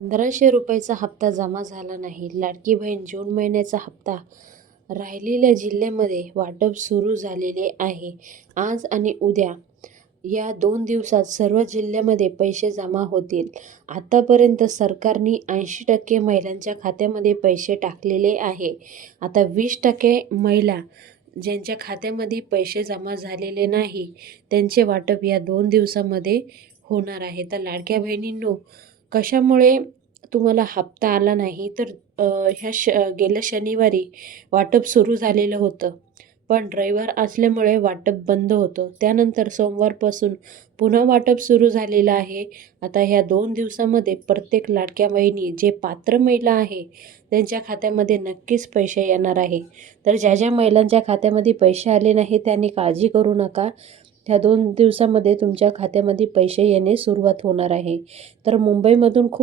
1500 रुपयाचा हप्ता जमा झाला नाही. लाडकी बहीण जून महिन्याचा हप्ता राहिलेल्या जिल्ह्यामध्ये वाटप सुरू झालेले आहे. आज आणि उद्या या 2 दिवसात सर्व जिल्ह्यामध्ये पैसे जमा होतील. आतापर्यंत सरकारने 80% महिलांच्या खात्यामध्ये पैसे टाकलेले आहे. आता 20% महिला ज्यांच्या खात्यामध्ये पैसे जमा झालेले नाही त्यांचे वाटप या 2 दिवसामध्ये होणार आहे. तर लाडक्या बहिणींनो, कशामुळे तुम्हाला हप्ता आला नाही तर गेल्या शनिवारी वाटप सुरू झालेलं होतं, पण रविवार असल्यामुळे वाटप बंद होतं. त्यानंतर सोमवारपासून पुन्हा वाटप सुरू झालेलं आहे. आता ह्या 2 दिवसामध्ये प्रत्येक लाडक्या बहिणी जे पात्र महिला आहे त्यांच्या खात्यामध्ये नक्कीच पैसे येणार आहे. तर ज्या ज्या महिलांच्या खात्यामध्ये पैसे आले नाही त्यांनी काळजी करू नका. ह्या 2 दिवसामध्ये तुमच्या खात्यामध्ये पैसे येणे सुरुवात होणार आहे. तर मुंबईमधून खूप